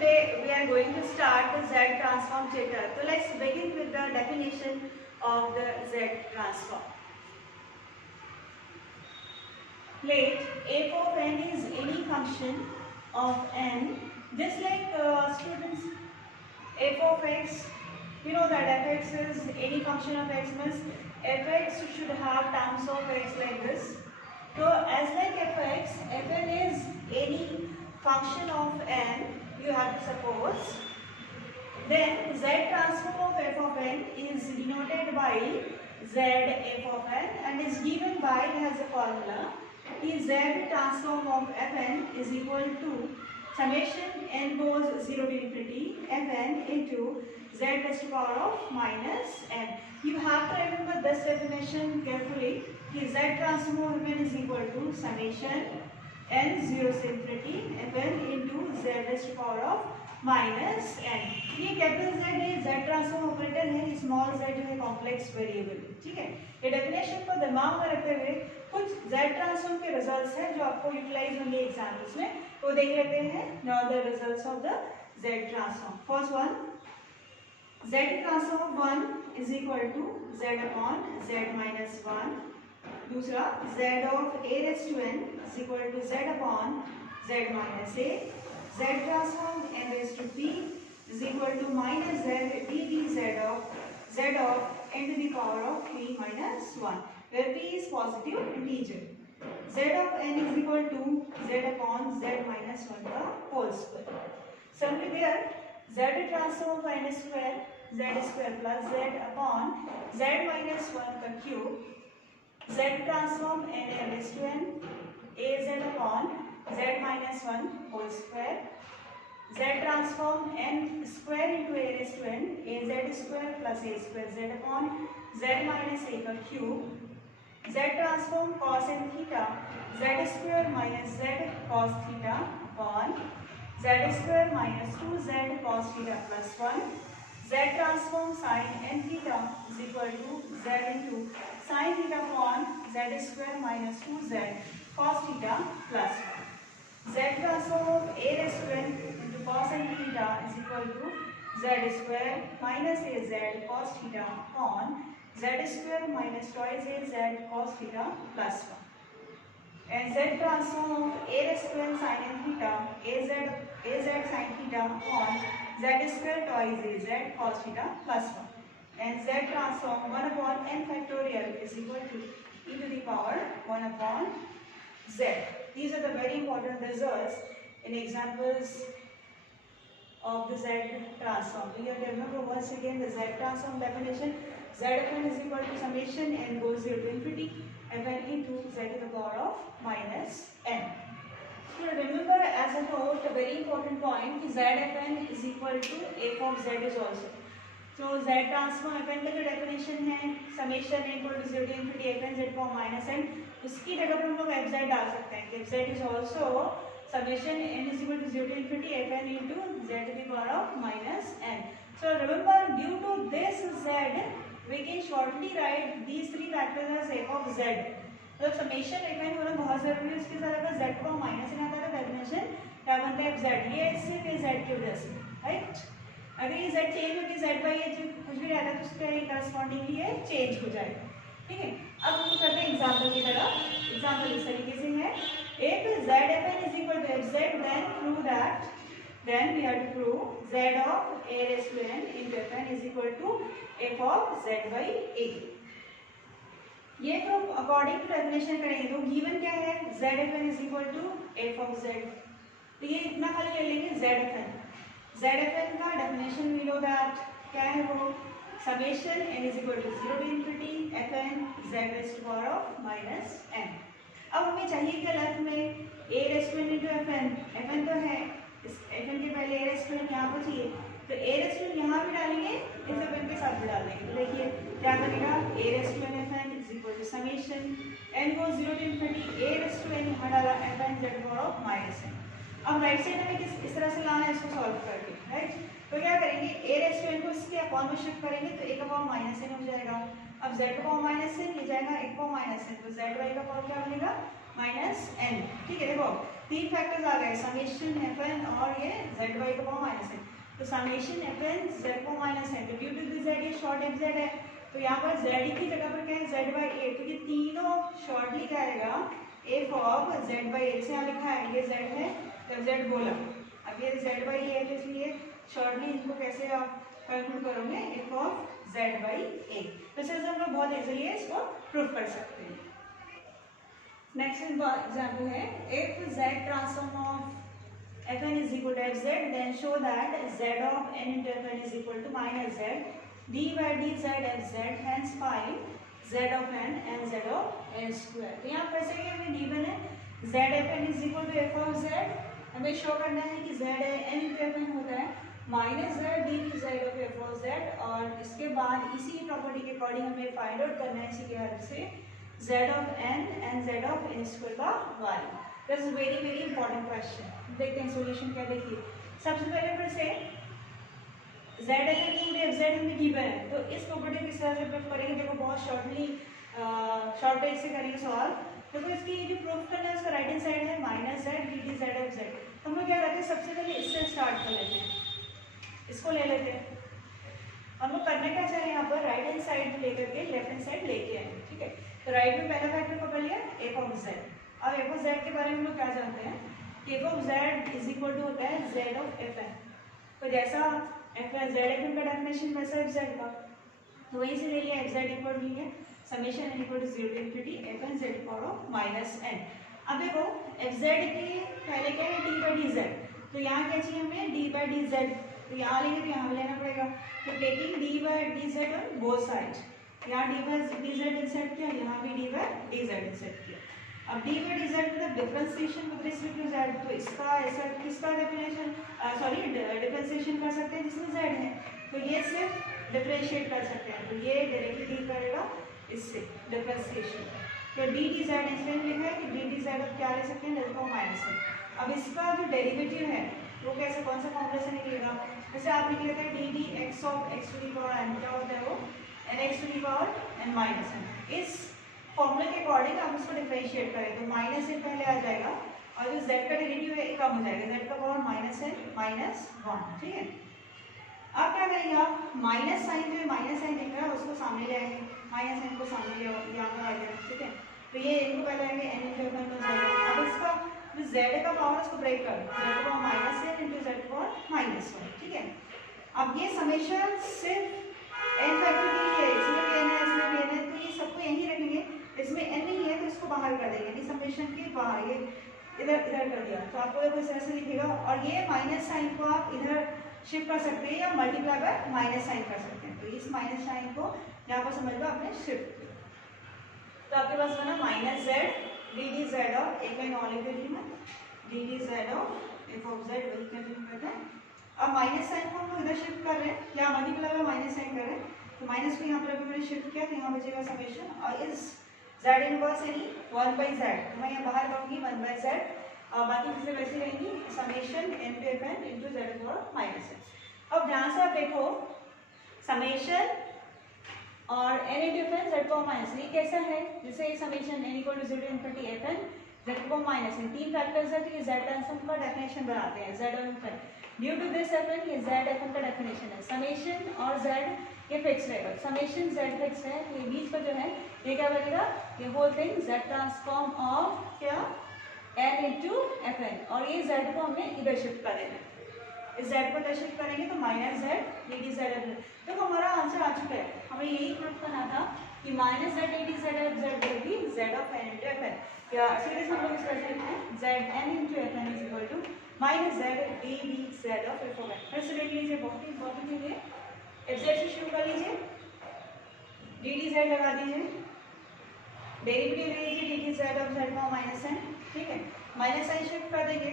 today we are going to start the Z transform chapter. So let's begin with the definition of the Z transform. Let f of n is any function of n, just like students, f of x, you know that fx is any function of x, means fx should have terms of x like this. So as like fx, fn is any function of n, you have to suppose, then z transform of f of n is denoted by z f of n and is given by, it has a formula, is z transform of fn is equal to summation n goes 0 to infinity fn into z raised to the power of minus n. You have to remember this definition carefully. Z transform of fn is equal to summation n 0 to infinity fn into z raised to the power of minus n. ये capital Z है, Z transform operator है, small z जो है complex variable, ठीक है. ये definition को दिमाग में रखते हुए कुछ Z ट्रांसफॉर्म के रिजल्ट्स हैं जो आपको यूटिलाइज होंगे एग्जाम्पल्स में, तो देख लेते हैं. Now the results of the Z transform. First one, Z transform 1 is equal to Z upon Z minus 1. दूसरा, Z ऑफ a raise to n is equal to Z upon Z minus a. Z transform n raised to p is equal to minus z dz of n to the power of p minus 1, where p is positive integer. Z of n is equal to z upon z minus 1 का whole square. Simply there, z transform of n square, z square plus z upon z minus 1 का cube. Z transform n raised to n az upon z minus 1 whole square. Z transform n square into a raised to n az square plus a square z upon z minus a का cube. Z transform cos n theta z square minus z cos theta upon z square minus 2z cos theta plus 1. Z transform sin n theta is equal to z into sin theta upon z square minus 2z cos theta plus 1. Z transform of a raised to n into cos n theta is equal to z square minus az cos theta upon z square minus twice az cos theta plus 1. And Z transform of a raised to n sin n theta az sin theta upon z square twice az cos theta plus 1. And Z transform 1 upon n factorial is equal to e to the power 1 upon z. These are the very important results in examples of the Z transform. So you have to remember once again the Z transform definition. Z of n is equal to summation n goes 0 to infinity fn into z to the power of minus n. So remember as a note, a very important point, Z of n is equal to f of z is also. So Z transform fn का जो definition है summation n equal to 0 to infinity fn z power minus n, उसकी जगह पर हम लोग f z डाल सकते हैं कि f z is also summation n is equal to 0 to infinity fn into z to the power of minus n. So remember, due to this z we can shortly write these three factors as f of z. मतलब summation fn होना बहुत जरूरी है, उसके साथ अगर z को minus n आता है तो definition क्या बनता है f z, ये सिर्फ z की वजह से, right? अगर ये z चेंज होकर z बाई h कुछ भी रहता है तो उसके करस्पॉन्डिंगली ये चेंज हो जाएगा, ठीक है. अब हम करते हैं एग्जांपल की तरह. एग्जांपल इस तरीके से है, if zfn is equal to fz, then we have to prove z of a raised to n into fn is equal to f of z by a. ये तो अकॉर्डिंग टू डेफिनेशन करेंगे तो given क्या है, zfn is equal to f of z. तो ये इतना खाली ले लेंगे zfn. zfn का डेफिनेशन वी नो दैट क्या है, वो summation n is equal to 0 to infinity fn z raised to the power of minus n. अब हमें चाहिए क्या लेफ्ट में, a raised to n into fn. fn तो है, इस fn के पहले a raised to n यहाँ पर चाहिए, तो a raised to n यहाँ भी डालेंगे, इस fn के साथ भी डालेंगे. तो देखिए क्या बनेगा, a raised to n fn is equal to summation n goes 0 to infinity a raised to n यहाँ डाला fn z to the power of minus n. अब राइट साइड हमें इस तरह से लाना है इसको सॉल्व करके, राइट. तो क्या करेंगे, a रेज़ टू n को इसके अपॉन में शिफ्ट करेंगे तो a का पावर माइनस n हो जाएगा. अब z का पावर माइनस n ये जाएगा एक पावर माइनस n, तो z y का पावर क्या बनेगा माइनस n. ठीक है, देखो तीन फैक्टर्स आ गए, समेशन समेशन एफ एन और ये जेड वाई का पावर माइनस एन, तो summation f n Z power minus n, तो ड्यू टू दिस जेड ये शॉर्ट एफ जेड है, तो यहाँ पर जेड की जगह पर क्या है जेड बाई ए, तो ये तीनों शॉर्टली क्या आएगा एफ ऑफ जेड बाई ए, से यहाँ लिखा है ये जेड है तो जेड बोला, अब ये जेड बाई ए है तो इसलिए शॉर्टली इनको कैसे आप कंक्लूड करोगे एफ ऑफ जेड बाई ए, तो इससे हम लोग बहुत इजीली इसको प्रूव कर सकते हैं। नेक्स्ट एग्जाम्पल है if Z transform of f n is equal to f Z then show that Z of n into f n is equal to minus Z d by d Z f Z, hence find Z of n and Z of n square. तो यहाँ पर से हमें d बने Z f n is equal to f of Z, हमें show करना है कि z n into f N होता है minus Z d d z of f of Z, और इसके बाद इसी प्रॉपर्टी के अकॉर्डिंग हमें फाइंड आउट करना है इसी के हेल्प से z of n and z of n square का value। This is very very important question. देखते हैं सॉल्यूशन क्या, देखिए सबसे पहले फिर से z f z हमें गिवन है, तो इस प्रॉपर्टी को किस तरह से प्रूफ करेंगे, देखो बहुत शॉर्टली शॉर्ट टेक से करेंगे सॉल्व। देखो इसकी जो प्रूफ करना है उसका राइट हैंड साइड है minus Z d d Z f Z, तो हम लोग क्या करते हैं सबसे पहले इससे स्टार्ट कर लेते हैं, इसको ले लेते हैं। हम लोग करना क्या चाह रहे हैं यहाँ पर राइट हैंड साइड लेकर के लेफ्ट हैंड साइड लेके आए, ठीक है। तो राइट में पहला फैक्टर पकड़ लिया एफ ऑफ जेड। अब एफ ऑफ जेड के बारे में हम लोग क्या जानते हैं कि f of Z is equal to होता है जेड ऑफ एफ एन, तो जैसा एफ जेड एफ एन का डेफिनेशन वैसा एफ जेड का, तो वहीं से ले लिया एफ जेड इक्वल लिया summation n equal to 0 to infinity f n Z power of minus n. अब देखो एफ जेड के पहले क्या है डी बाई डी जेड, तो यहाँ क्या चाहिए हमें डी बाई डी जेड, तो यहाँ लेंगे तो यहाँ लेना पड़ेगा, तो taking d by d z on both side, यहाँ d by d z insert किया, यहाँ भी d by d z insert किया। अब डी बाई डी जेड मतलब differentiation with respect to z, तो इसका ऐसा किसका डेफिनेशन सॉरी डिफरेंशिएशन कर सकते हैं जिसमें जेड है, तो ये सिर्फ डिफरेंशिएट कर सकते हैं, तो ये डायरेक्टली डील करेगा इससे डिफरेंशिएशन, तो डी डी जेड इसमें लिखा है कि डी डी जेड अब क्या ले सकते हैं डेल्टा माइनस है। अब इसका जो डेरिवेटिव है वो कैसे कौन सा फॉर्मूला से निकलेगा, जैसे आप लिख लेते हैं d d x of x to the power n, क्या होता है वो n x to the power n minus n. इस फॉर्मूले के अकॉर्डिंग आप इसको डिफरेंशिएट करें तो माइनस एन पहले आ जाएगा और जो जेड का डेरिवेटिव है कम हो जाएगा, जेड का power minus n minus one, ठीक है। अब क्या करेंगे आप माइनस साइन जो माइनस साइन दिख रहा है उसको सामने ले आएंगे, माइनस एन को सामने ले यहाँ पर आ जाएगा, ठीक है। तो ये इनको पहले आएंगे एन इंटू एन हो जाएगा। अब इसका जो जेड का पावर उसको ब्रेक कर जेड का power minus n into z का पावर माइनस वन, ठीक है। अब ये समेशन सिर्फ एन फैक्टर के लिए, इसमें भी एन है इसमें भी एन है, तो ये सबको यहीं रखेंगे, इसमें एन नहीं है तो इसको बाहर कर देंगे, यानी समेशन के बाहर ये इधर इधर कर दिया, तो आपको ये कुछ ऐसे दिखेगा, और ये माइनस साइन को आप इधर शिफ्ट कर सकते हैं या मल्टीप्लाई बाय माइनस साइन कर सकते हैं, तो इस माइनस साइन को यहाँ पर समझ लो आपने शिफ्ट किया, तो आपके पास बना minus Z d d z of एक लाइन और लिख देती हूँ D d z of f of Z, वही कंटिन्यू करते हैं। अब माइनस साइन को हम लोग इधर शिफ्ट कर रहे हैं या मल्टीप्लाई बाय माइनस साइन कर रहे हैं, तो माइनस को यहाँ पर अभी मैंने शिफ्ट किया तो यहाँ बचेगा समेशन, और इस जेड इनवर्स यानी 1 बाई जेड, तो मैं यहाँ बाहर कहूँगी 1 बाई जेड, और बाकी चीज़ें वैसे रहेंगी summation n to f n into z power minus n. अब ध्यान से आप देखो समेशन और n into f n Z power minus, ये कैसा है जैसे summation n equal to 0 to infinity f n Z power minus n, तीन फैक्टर्स है तो ये जेड ट्रांसफॉर्म का डेफिनेशन बनाते हैं जेड और f n, due to this f n ये जेड एफ एन का डेफिनेशन है, समेशन और जेड ये फिक्स रहेगा, समेशन जेड फिक्स है, तो ये बीच का जो है ये क्या बनेगा ये whole thing z transform of क्या एन इंटू एफ एन, और ये जेड को हमने इधर शिफ्ट कर देना है, इस जेड को इधर शिफ्ट करेंगे तो minus Z d d Z f n. तो हमारा आंसर आ चुका है, हमें यही प्रूफ करना था कि minus Z d d Z f z will be z of n into f n, या सीरीज हम लोग इस तरह से लिखते हैं z n into f n is equal to minus Z d d z of f of n. फिर से देख लीजिए बहुत ही इंपॉर्टेंट है ये, एफ जेड से शुरू कर लीजिए, डी डी जेड लगा दीजिए, डेरिवेटिव ले लीजिए d d z of z power minus n, ठीक है, माइनस साइन शिफ्ट कर देंगे,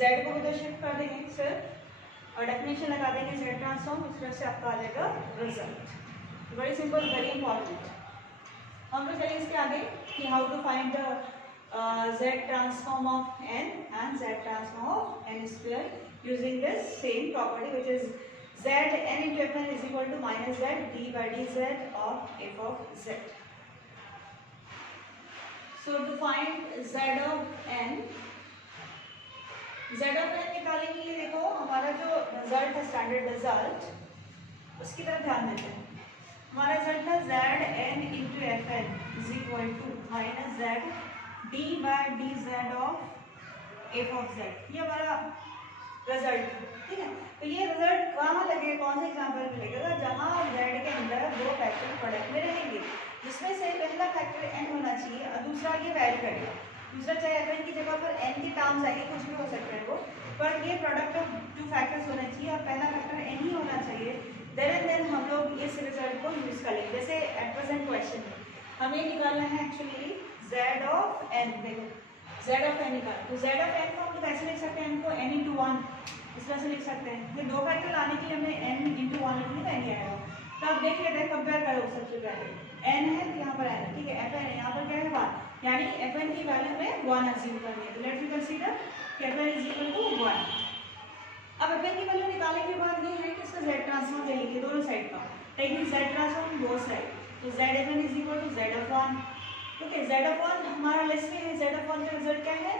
जेड को उधर शिफ्ट कर देंगे सर, और डेफिनेशन लगा देंगे जेड ट्रांसफॉर्म, उस तरह से आपका आ जाएगा result. Very simple very important. हम लोग चलेंगे इसके आगे कि how to find the z transform of n and z transform of n square using this same property which is z n into f n is equal to minus z d by dz of f of z. So to find z of n, z of n निकालेंगे, ये देखो हमारा जो result है standard result, उसकी तरफ ध्यान देते हैं। हमारा रिजल्ट था z n into f n is equal to minus Z d by d z of f of z, ये हमारा रिजल्ट, ठीक है। तो ये रिजल्ट कहाँ लगेगा, कौन से एग्जाम्पल में लगेगा, जहाँ जेड के अंदर दो फैक्टर प्रोडक्ट में रहेंगे, जिसमें से पहला फैक्टर एन होना चाहिए और दूसरा ये वैरी करेगा, दूसरा चाहे एफ एन की जगह पर एन के टर्म्स आएंगे, कुछ भी हो सकता है वो, पर ये प्रोडक्ट ऑफ टू फैक्टर्स होना चाहिए और पहला फैक्टर एन ही होना चाहिए। देन एंड देन हम लोग इस रिजल्ट को यूज कर लेंगे। जैसे एट प्रेजेंट क्वेश्चन में हमें निकालना है एक्चुअली जेड ऑफ एन, देखो जेड ऑफ एन निकालना, तो जेड ऑफ एन को हम लोग ऐसे लिख सकते हैं, इनको एन इंटू वन इस तरह से लिख सकते हैं। ये दो फैक्टर लाने के लिए हमें एन इंटू वन लिखने का नहीं आएगा, तो आप देख लेते हैं, कंपेयर करो सबसे पहले एन है यहाँ पर एन है, ठीक है, एफ एन है यहाँ पर क्या है वन, यानी एफ एन की वैल्यू में वन अज्यूम करनी है। तो लेट्स कंसीडर कि f n is equal to one. अब एफ एन की वैल्यू निकालने के बाद ये है कि इसका जेड ट्रांसफॉर्म ले लीजिए दोनों साइड का, taking z transform both side, तो z f n is equal to z of one, okay. Z of one हमारा लिस्ट में है, जेड ऑफ वन का रिजल्ट क्या है,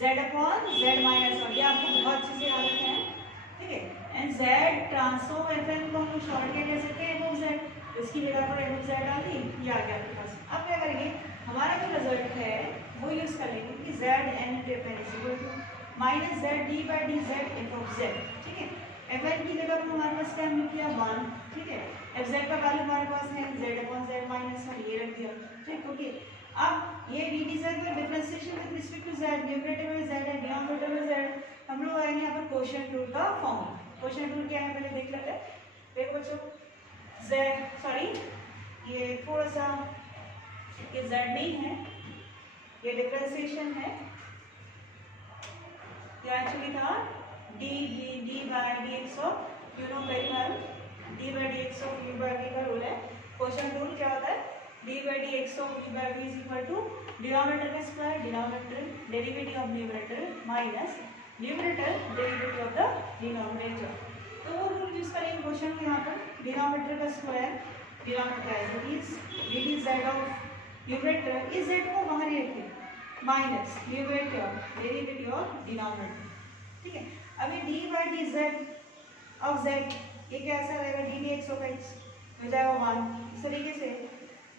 z upon z minus one, ये आपको बहुत अच्छे से याद रखना है, ठीक है। And z transform f n को हम शॉर्ट कट कर सकते हैं एफ ऑफ जेड, इसकी जगह पर एफ ऑफ जेड डाल दी, ये आ गया आपके पास। अब क्या करेंगे, हमारा जो रिजल्ट है वो यूज कर लेंगे कि z n to f n is equal to minus Z d by d Z f of z, ठीक है। एफ एन की जगह पर हमारे पास क्या लिख दिया वन, ठीक है। एफ जेड का वैल्यू हमारे पास है z upon z minus one, ये रख दिया, ठीक, ओके। अब ये डी डी जेड का differentiation with respect to z, numerator में जेड है, डिनोमिनेटर में जेड, हम लोग आएंगे यहाँ पर क्वोशिएंट रूल का फॉर्मूला। क्वोशिएंट रूल क्या है पहले देख लेते हैं, देखो बच्चों, जेड सॉरी ये थोड़ा सा ये जेड नहीं है, ये डिफरेंशिएशन है, ये एक्चुअली था d d d by d x of u know very well, d by d x of u by v का रूल है। क्वोशिएंट रूल क्या होता है, d by dx of u by v is equal to denominator का square denominator derivative of numerator minus numerator derivative of the denominator. तो वो rule use करेंगे question में, यहाँ पर डिनोमिनेटर का square denominator as it is dt z of numerator, इस z को बाहर ही रखिए, minus numerator derivative of denominator, ठीक है। अभी d by dz of z, ये कैसा रहेगा, d dx ऑफ x हो जाएगा 1, इस तरीके से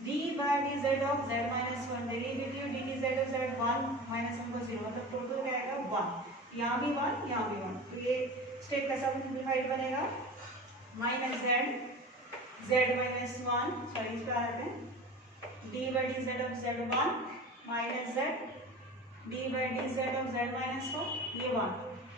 d by dz of z minus 1 derivative d dz of z 1 minus 1 को 0, मतलब टोटल क्या आएगा 1, यहाँ भी 1 यहाँ भी 1, तो ये स्टेप कैसा सिंप्लीफाइड बनेगा, माइनस z minus 1 सॉरी इस पर आते हैं d by dz of z 1 minus z d by dz of z minus 1, ये 1,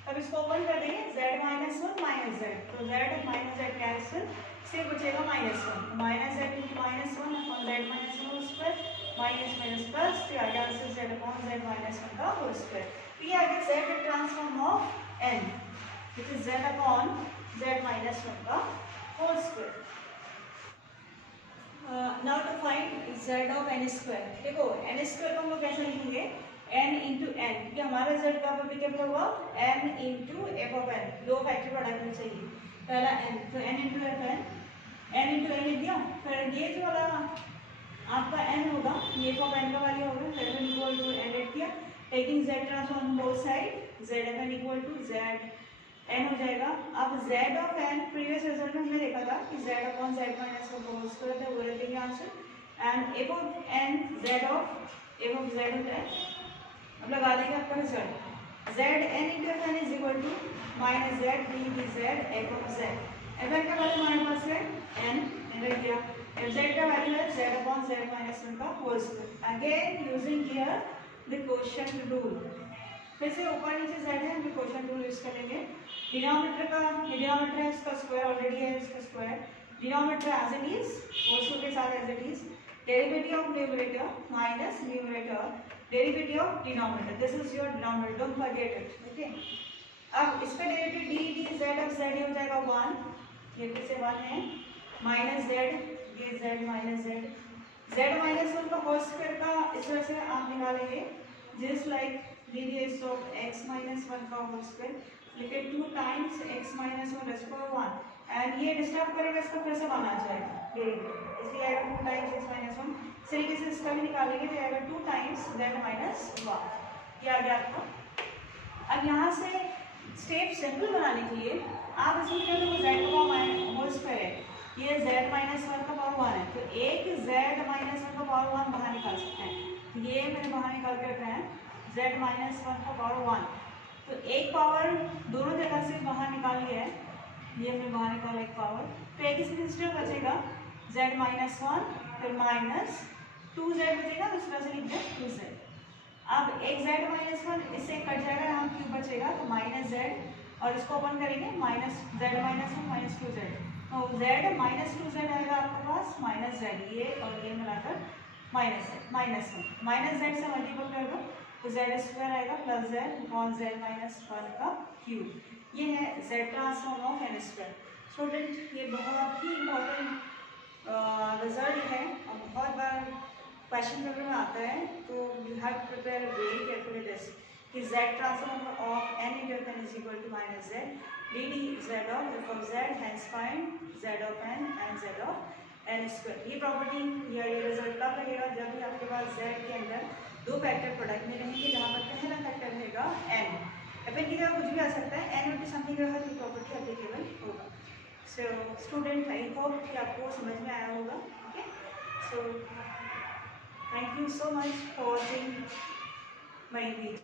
अब इसको ओपन कर देंगे z minus 1 माइनस z, तो z माइनस z कैंसिल, सिर्फ बचेगा minus one, minus z into minus one upon z minus one square minus minus plus, तो आ गया answer z upon z minus one का होल स्क्वायर। तो ये आ गया z transform of n which is z upon z minus one का whole square. Now to find Z of n square, देखो एन स्क्वायर को हम लोग कैसे लिखेंगे, एन इंटू एन, ये हमारा जेड का एप्लीकेबल होगा n into f of n, दो फैक्टर प्रोडक्ट में चाहिए, पहला एन, तो n into f n, n into n लिख दिया, फिर ये जो वाला आपका एन होगा ये एफ ऑफ एन का वैल्यू होगा, z n equal to n लिख दिया, taking z transform both side, z f n equal to z n हो जाएगा। अब z of n previous result में हमने देखा था कि z upon z minus one whole square था, वो रखेंगे answer, and f of n z of f of z होता है, अब लगा देंगे आपका result, Z n into f n is equal to minus Z d d Z f of z, f n का वैल्यू हमारे पास है एन रख दिया, एफ जेड का वैल्यू है z upon z minus one का whole square, again using here the quotient rule, फिर से ऊपर नीचे जेड है, हम क्वोशिएंट रूल यूज करेंगे, डिनोमिनेटर का डिनोमिनेटर है इसका स्क्वायर ऑलरेडी है, इसका square denominator as it is also के साथ as it is, derivative of numerator minus numerator derivative of denominator, this is your denominator, don't forget it, okay. अब इसका derivative d d z of z हो जाएगा 1, ये फिर से 1 है, माइनस जेड ये z minus z, z minus one का होल स्क्वायर का इस तरह से आप निकालेंगे, just like d d x of x minus one का होल स्क्वायर, लेकिन 2 times x minus one rest power 1, and ये डिस्टर्ब करेगा, इसका फिर से 1 आ जाएगा, इसलिए आएगा 2 टाइम्स एक्स माइनस वन, इस तरीके से इसका भी निकालेंगे तो आएगा 2 टाइम्स जेड माइनस वन, ये आ गया आपका। अब यहाँ से स्टेप सिंपल बनाने के लिए आप इसमें क्या करोगे, z का पावर होल स्क्वायर है, ये z माइनस वन का पावर 1 है, तो एक z माइनस वन का पावर 1 बाहर निकाल सकते हैं। तो ये मैंने बाहर निकाल के रखा है z माइनस वन का पावर 1, तो एक पावर दोनों जगह से बाहर निकाल लिया है, ये हमने बाहर निकाला एक पावर, तो एक इसमें सिस्टर बचेगा z माइनस वन, फिर माइनस 2z बचेगा, दूसरा से लिख दें 2z। अब एक z माइनस वन इससे कट जाएगा, यहाँ क्यूब बचेगा, तो माइनस z, और इसको अपन करेंगे minus z minus one minus 2z, तो z माइनस 2z आएगा आपके पास, माइनस z, ये और ये मिलाकर minus z minus one, minus z से मल्टीपल कर दो तो z स्क्वायर आएगा plus z upon z minus one का क्यूब। ये है z transform of n square. Student ये बहुत ही इम्पोर्टेंट रिजल्ट है और बहुत बार क्वेश्चन पेपर में आता है, तो you have to prepare very carefully this कि z transform of n into n is equal to minus z dd z of f of z, hence find z of n and z of n square। ये property या ये result कब लगेगा, जब भी आपके पास z के अंदर दो फैक्टर प्रोडक्ट में रहेंगे, जहाँ पर पहला फैक्टर रहेगा n, अपन की जगह कुछ भी आ सकता है, n into समथिंग रखा तो प्रॉपर्टी एप्लीकेबल होगा। सो स्टूडेंट आई होप कि आपको समझ में आया होगा। Okay, so thank you so much for watching my video.